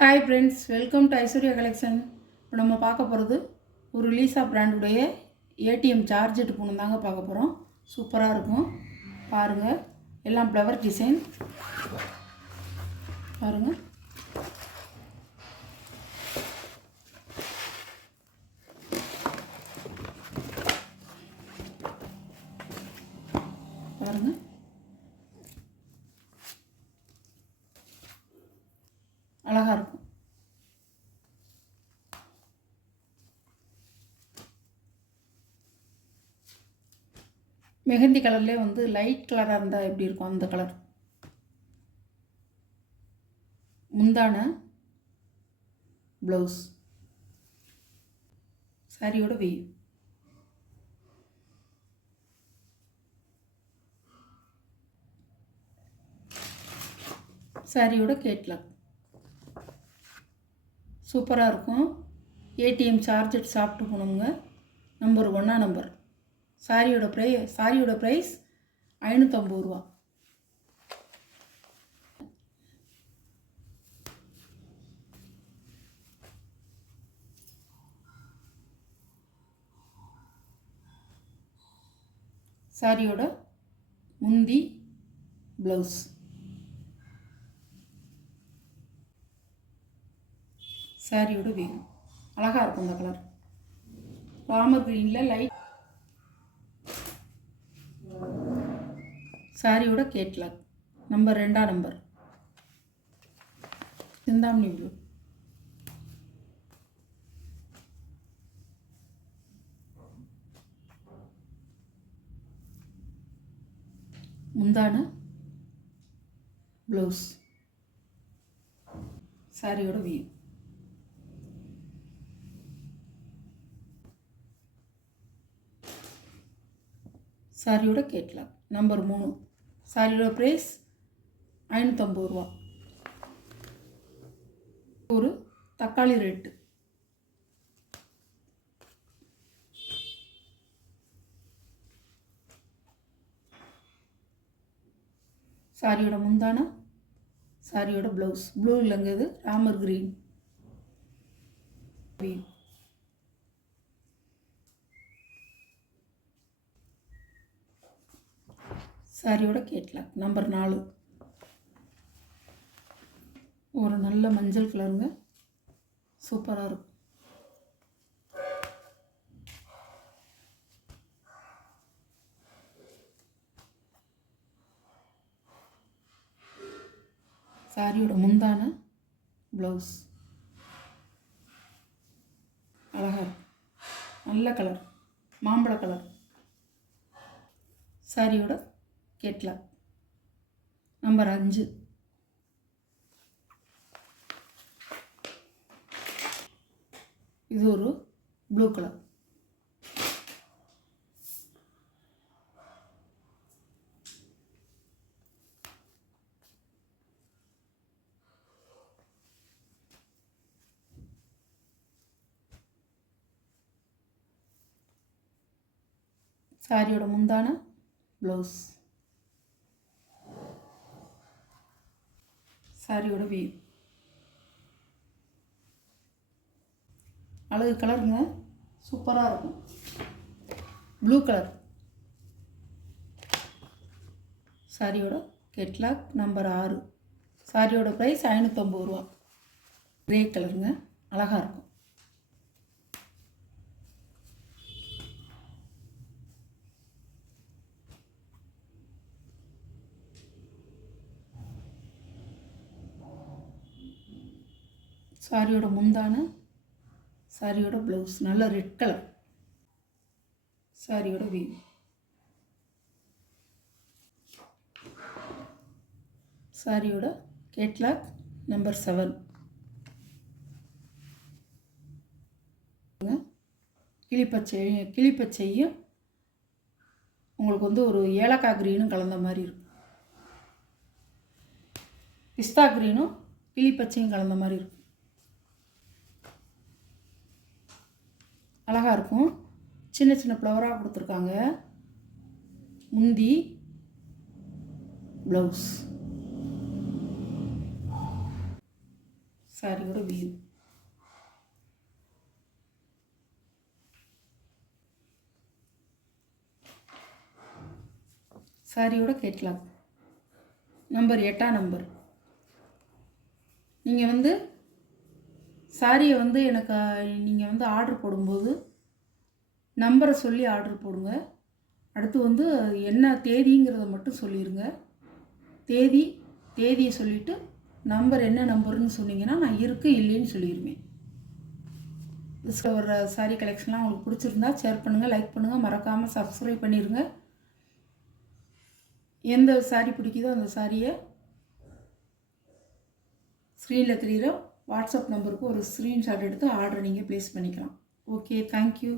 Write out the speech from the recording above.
Hi friends, welcome to Aishwarya collection. இப்போ நம்ம பார்க்க போகிறது ஒரு லீசா பிராண்டுடைய ஏடிஎம் சார்ஜெட் பூனம் தாங்க பார்க்க போகிறோம். சூப்பராக இருக்கும் பாருங்கள். எல்லாம் ஃப்ளவர் டிசைன் பாருங்கள். பாருங்கள், அழகாக இருக்கும். மெஹந்தி கலர்லேயே வந்து லைட் கலராக இருந்தால் எப்படி இருக்கும் அந்த கலர். முந்தான ப்ளவுஸ் சாரியோட வெயில். சாரியோட கேட்லாக் சூப்பராக இருக்கும். ஏடிஎம் சார்ஜெட் சாப்பிட்டு போகணுங்க. Number 1 number. சாரியோட ப்ரைஸ் 550 ரூபா. சாரியோட முந்தி ப்ளவுஸ். சாரியோட வேணும். அழகாக இருக்கும் இந்த கலர். ராமர் கிரீனில் லைட். சாரியோட catalogue number 2 number. Chintamani blue. முந்தான ப்ளவுஸ். சாரியோட வியூ. சாரியோட கேட்லாக் நம்பர் 3. சாரியோட ப்ரைஸ் 550 ரூபா. ஒரு தக்காளி ரேட்டு. சாரியோட முந்தான, சாரியோட ப்ளவுஸ். ப்ளூ இல்லைங்க, இது ராமர் கிரீன். சாரியோட கேட்லாக் நம்பர் 4. ஒரு நல்ல மஞ்சள் கலருங்க. சூப்பராக இருக்கும். சாரியோட முந்தான ப்ளவுஸ். அழகாக இருக்கும். நல்ல கலர், மாம்பழ கலர். சாரியோட கேட்லாக் நம்பர் 5. இது ஒரு ப்ளூ கலர். சாரியோட முந்தான ப்ளவுஸ். சாரியோட வியூ. அழகு கலருங்க. சூப்பராக இருக்கும். Blue colour. சாரியோட கேட்லாக் நம்பர் 6. சாரியோட ப்ரைஸ் 550 ரூபா. கிரே கலருங்க. அழகாக இருக்கும். சாரியோட முந்தான, சாரியோட ப்ளவுஸ் நல்ல ரெட் கலர். சாரியோட வியூ. சாரியோட கேட்லாக் நம்பர் 7. கிளிப்பச்சையும் உங்களுக்கு வந்து ஒரு ஏலக்காய் கிரீனும் கலந்த மாதிரி இருக்கும். பிஸ்தா கிரீனும் கிளிப்பச்சையும் கலந்த மாதிரி இருக்கும். அழகாக இருக்கும். சின்ன சின்ன ஃப்ளவராக கொடுத்துருக்காங்க. முந்தி ப்ளவுஸ். சாரியோட வியூ. சாரியோட கேட்லாக் நம்பர் 8ஆம் நம்பர். நீங்கள் வந்து சாரியை வந்து எனக்கு நீங்கள் வந்து ஆர்டர் போடும்போது நம்பரை சொல்லி ஆர்டர் போடுங்க. அடுத்து வந்து என்ன தேதிங்கிறத மட்டும் சொல்லிடுங்க. தேதியை சொல்லிவிட்டு நம்பர் என்ன நம்பர்னு சொன்னீங்கன்னா நான் இருக்குது இல்லைன்னு சொல்லிடுவேன். ஒரு சாரீ கலெக்ஷன்லாம் உங்களுக்கு பிடிச்சிருந்தா ஷேர் பண்ணுங்கள், லைக் பண்ணுங்கள், மறக்காமல் சப்ஸ்கிரைப் பண்ணிடுங்க. எந்த சாரீ பிடிக்குதோ அந்த சாரியை ஸ்க்ரீனில் தெரிகிற வாட்ஸ்அப் நம்பருக்கு ஒரு ஸ்க்ரீன்ஷாட் எடுத்து ஆர்டர் நீங்கள் ப்ளேஸ் பண்ணிக்கலாம். Okay, thank you.